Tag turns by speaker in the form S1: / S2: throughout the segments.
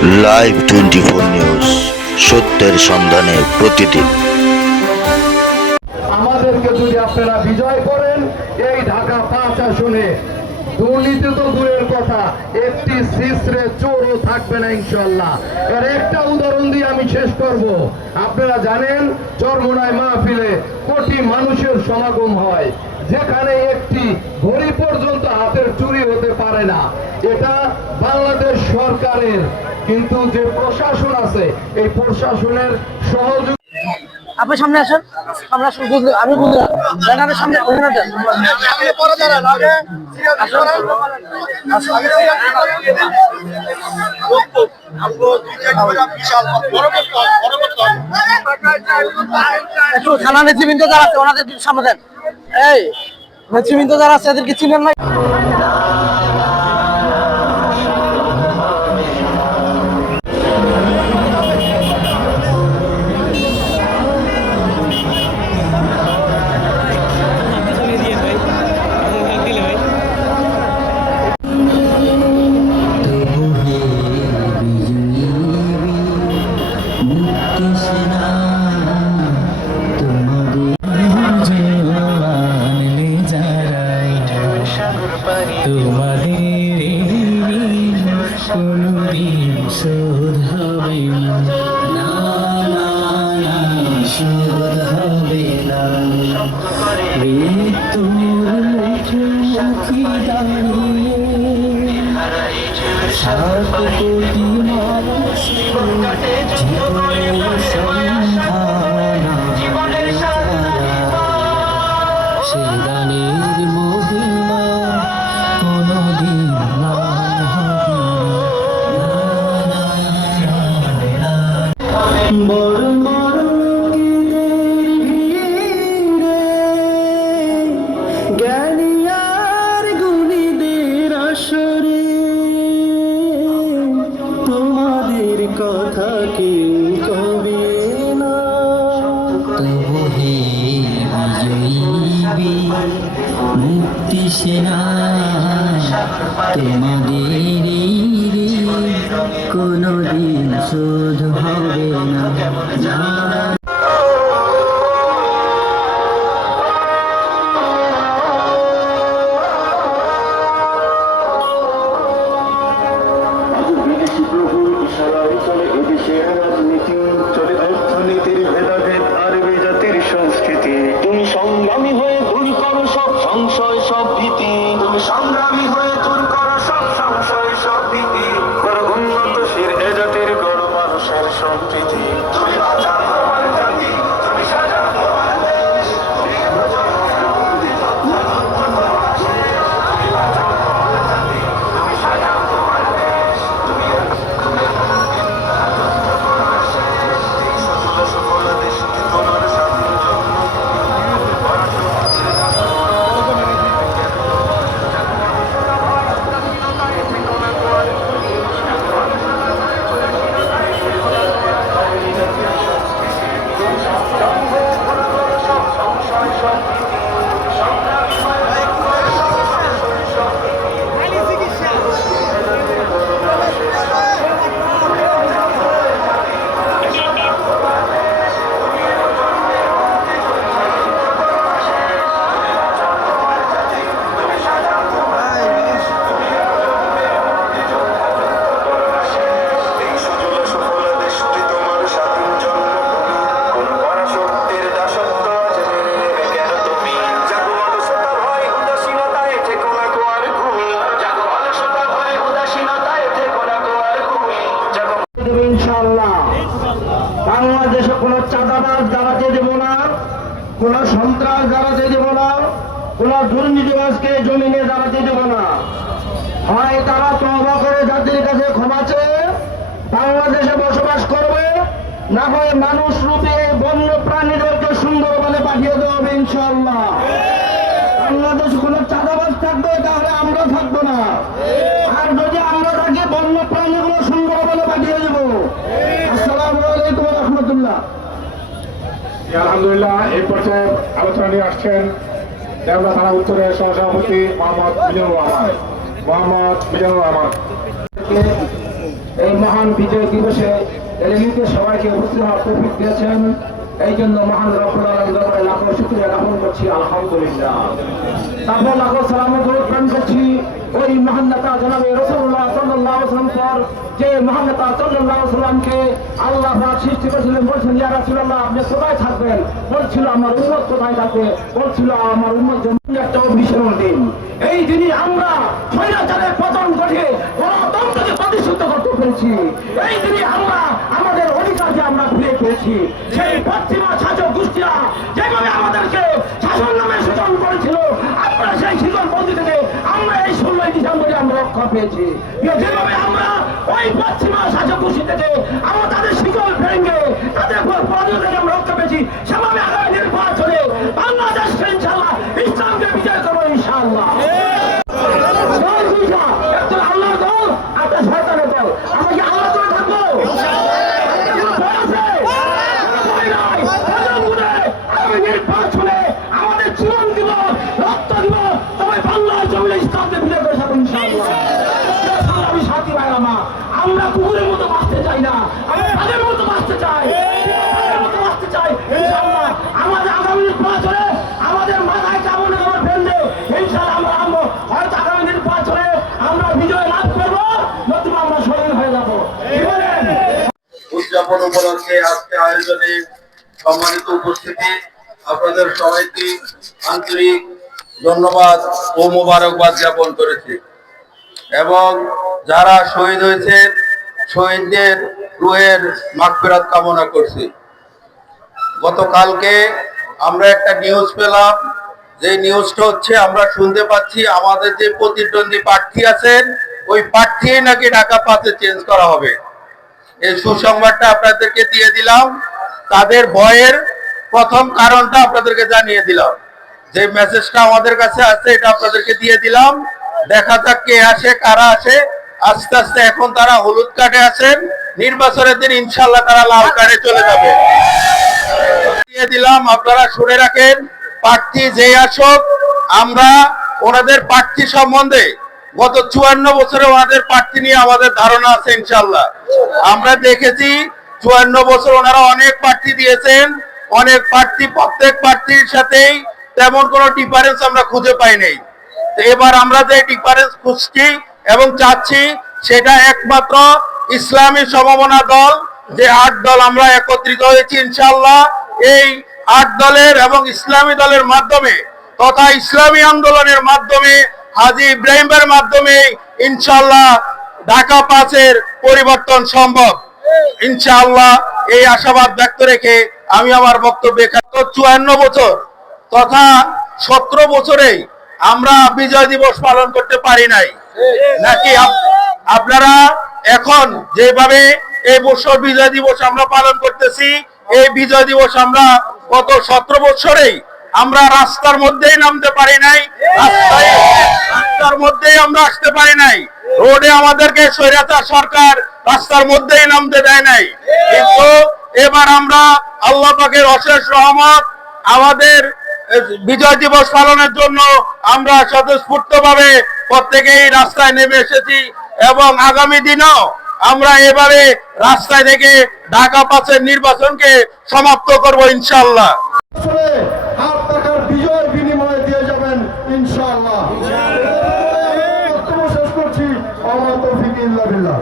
S1: Live twenty four news সত্যের সন্ধানে প্রতিদিন।
S2: আমাদেরকে যদি আপনারা বিজয় করেন, এই ঢাকা পাঁচ আসনে, দুর্নীতি তো দূরের কথা, একটি শিশ্রে চোরও থাকবে না ইনশাল্লাহ এর একটা উদাহরণ দিয়ে আমি শেষ করব। আপনারা জানেন, চরমোনায় মাহফিলে কোটি মানুষের সমাগম হয়। যেখানে একটি ঘড়ি পর্যন্ত হাতের চুরি হতে পারে না। এটা বাংলাদেশ সরকারের, কিন্তু যে প্রশাসন আছে, এই প্রশাসনের সহযোগ
S3: আপনি সামনে আসেন। সামনে আসুন বুঝলে আমি বুঝলাম সামনে একটু থানা নেতৃবৃন্দ যারা আছে, ওনাদের সামনে দেন এই নেতৃবৃন্দ যারা আছে এদেরকে চিনেন না
S4: মুক্তি সেনা তোমাদের কোনদিন শোধ হবে না।
S2: দাঁড়াতে দেব না। হয় তারা তবা করে জাতির কাছে ক্ষমা চেয়ে বাংলাদেশে বসবাস করবে, না হয় মানুষ রূপে বন্য প্রাণীদেরকে সুন্দরবনে পাঠিয়ে দেওয়া হবে ইনশাআল্লাহ। বাংলাদেশ কোনো চাঁদাবাজ থাকবে, তাহলে আমরা থাকব না। আর যদি আমরা থাকি, বন্য প্রাণীগুলো সুন্দরবনে পাঠিয়ে দেব। আসসালামু আলাইকুম রহমতুল্লাহ।
S5: আলহামদুলিল্লাহ, এই পর্যায়ে আলোচনা নিয়ে আসছেন দেবরা থানা উত্তরের সহসভাপতি মোহাম্মদ মিজানুর রহমান। মোহাম্মদ মিজানুর রহমান। এই মহান বিজয় দিবসে রেলিতে সবাইকে উপস্থিত হওয়ার দিয়েছেন। এই জন্য মহান রফুল আলামিন করছি, আলহামদুলিল্লাহ। তারপর লাখো সালাম গ্রহণ করছি, ওই মহান নেতা জনাবে রসুল্লাহ সাল্লাহ আসলাম পর যে মহান নেতা সাল্লাহ সাল্লামকে আল্লাহ সৃষ্টি করেছিলেন, বলছেন, ইয়া রাসূলুল্লাহ, আপনি কোথায় থাকবেন? বলছিল, আমার উন্মত কোথায় থাকবে বলছিল, আমার উন্মত জন্য একটা অভিষেক দিন। এই দিনই আমরা স্বৈরাচারের পতন ঘটে প্রতিষ্ঠিত করতে পেরেছি। এই দিনে আমরা, আমাদের অধিকার যে আমরা ফিরে পেয়েছি সেই পশ্চিমা শাসক গোষ্ঠীরা যেভাবে আমাদেরকে শাসন নামে শোষণ করেছিল, আমরা সেই শীতল বন্দি থেকে আমরা এই ষোলোই ডিসেম্বরে আমরা রক্ষা পেয়েছি। যেভাবে আমরা ওই পশ্চিমা শাসক গোষ্ঠী থেকে আমরা তাদের শিকল ভেঙে তাদের পরাজয় থেকে আমরা রক্ষা পেয়েছি সেভাবে আগামী নির্বাচনে বাংলাদেশকে ইনশাল্লাহ ইসলামকে বিজয় করব ইনশাল্লাহ দল দুইটা একটা আল্লাহর দল একটা শয়তানের দল আমরা কি আল্লাহ দলে থাকব কোনো ভয় আছে? ভয় নাই। প্রয়োজন করে আগামী নির্বাচনে আমাদের জীবন দিব রক্ত দিব তবে বাংলার জমিনে ইসলামকে বিজয় করে যাব ইনশাআল্লাহ আমি সাথী ভাই আমার আমরা কুকুরের মতো বাঁচতে চাই না আমরা তাদের মতো বাঁচতে চাই তাদের মতো বাঁচতে চাই ইনশাআল্লাহ আমাদের আগামী নির্বাচনে আমাদের মাথায় কামড়ে কামড় ফেললে ইনশাআল্লাহ আমরা আনব হয়তো আগামী নির্বাচনে আমরা বিজয় লাভ করব নতুবা আমরা শহীদ হয়ে যাব কি বলেন
S6: উদযাপন উপলক্ষে আজকে আয়োজনে সম্মানিত উপস্থিতি। আপনাদের সবাইকে আন্তরিক ধন্যবাদ ও মোবারকবাদ জ্ঞাপন করেছি। এবং যারা শহীদ হয়েছেন শহীদদের রুহের মাগফিরাত কামনা করছি। গতকালকে আমরা একটা নিউজ পেলাম। যে নিউজটা হচ্ছে, আমরা শুনতে পাচ্ছি আমাদের যে প্রতিদ্বন্দ্বী প্রার্থী আছেন, ওই প্রার্থী নাকি ঢাকা পাঁচে চেঞ্জ করা হবে। এই সুসংবাদটা আপনাদেরকে দিয়ে দিলাম। তাদের ভয়ের প্রথম কারণটা আপনাদেরকে জানিয়ে দিলাম। যে মেসেজটা আমাদের কাছে আছে, এটা আপনাদেরকে দিয়ে দিলাম। দেখা যাক কে আসে, কারা আসে। আস্তে আস্তে এখন তারা হলুদ কার্ডে আছেন। নির্বাচনের দিন ইনশাল্লাহ তারা লাল কার্ডে চলে যাবে। দিয়ে দিলাম, আপনারা শুনে রাখেন, প্রার্থী যে আসুক, আমরা ওনাদের প্রার্থী সম্বন্ধে গত চুয়ান্ন বছরে ওনাদের প্রার্থী নিয়ে আমাদের ধারণা আছে ইনশাল্লাহ আমরা দেখেছি চুয়ান্ন বছর ওনারা অনেক প্রার্থী দিয়েছেন, অনেক প্রার্থী, প্রত্যেক প্রার্থীর সাথেই তেমন কোনো ডিফারেন্স আমরা খুঁজে পাই নাই। এবার আমরা যে ডিফারেন্স খুঁজছি এবং চাচ্ছি, সেটা একমাত্র ইসলামী সমমনা দল, যে আট দল আমরা একত্রিত হয়েছি ইনশাল্লাহ এই আট দলের এবং ইসলামী দলের মাধ্যমে তথা ইসলামী আন্দোলনের মাধ্যমে হাজি ইব্রাহিমের মাধ্যমে ইনশাল্লাহ ঢাকা পাঁচের পরিবর্তন সম্ভব। ইনশাআল্লাহ এই আশাবাদ ব্যক্ত রেখে আমি আমার বক্তব্যে চুয়ান্ন বছর তথা সতেরো বছরেই আমরা বিজয় দিবস পালন করতে পারি নাই। নাকি আপনারা এখন যেভাবে এই বছর বিজয় দিবস আমরা পালন করতেছি, এই বিজয় দিবস আমরা গত সতেরো বছরেই আমরা রাস্তার মধ্যেই নামতে পারি নাই রাস্তার মধ্যেই আমরা আসতে পারি নাই। রোডে আমাদেরকে স্বৈরাচার সরকার রাস্তার মধ্যেই নামতে দেয় নাই। কিন্তু এবার আমরা আল্লাহ পাকের অশেষ রহমত, আমাদের বিজয় দিবস পালনের জন্য আমরা স্বতঃস্ফূর্ত ভাবে প্রত্যেকেই রাস্তায় নেমে এসেছি এবং আগামী দিনও আমরা এবারে রাস্তায় থেকে ঢাকা পাঁচের নির্বাচনকে সমাপ্ত করব ইনশাল্লাহ
S2: আমার তৌফিক ইল্লা বিল্লাহ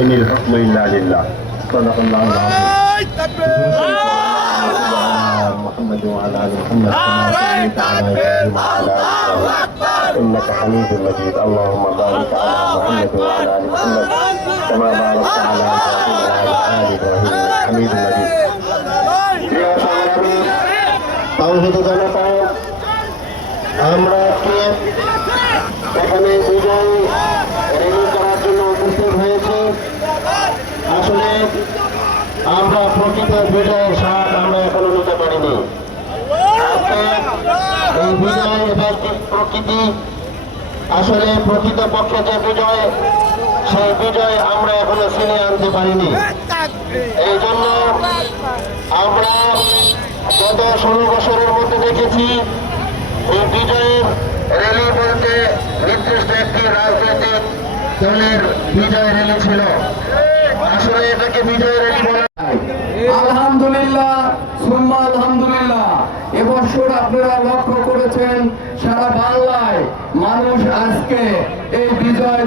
S7: إن الحكم إلا لله صدق الله العظيم محمد وعلى آل محمد كما صليت على إبراهيم وعلى آل إبراهيم إنك حميد مجيد اللهم بارك على محمد وعلى آل محمد كما باركت على إبراهيم وعلى آل إبراهيم إنك حميد مجيد প্রিয় সংগ্রামী সংহত জনতা আমরা আজকে এখানে বিজয় আমরা প্রকৃত বিজয়ের স্বাদ আমরা এখনও নিতে পারিনি এই বিজয় এবং প্রকৃতি, আসলে প্রকৃত পক্ষে যে বিজয়, সেই বিজয় আমরা এখনও ছিনিয়ে আনতে পারিনি। এই জন্য আমরা গত ষোলো বছরের মধ্যে দেখেছি এই বিজয়ের র্যালি বলতে নির্দিষ্ট একটি রাজনৈতিক দলের বিজয় র্যালি ছিল। আসলে এটাকে বিজয় র্যালি বলা
S2: আলহামদুলিল্লাহ, সুম্মা আলহামদুলিল্লাহ। এবছর আপনারা লক্ষ্য করেছেন, সারা বাংলায় মানুষ আজকে এই বিজয়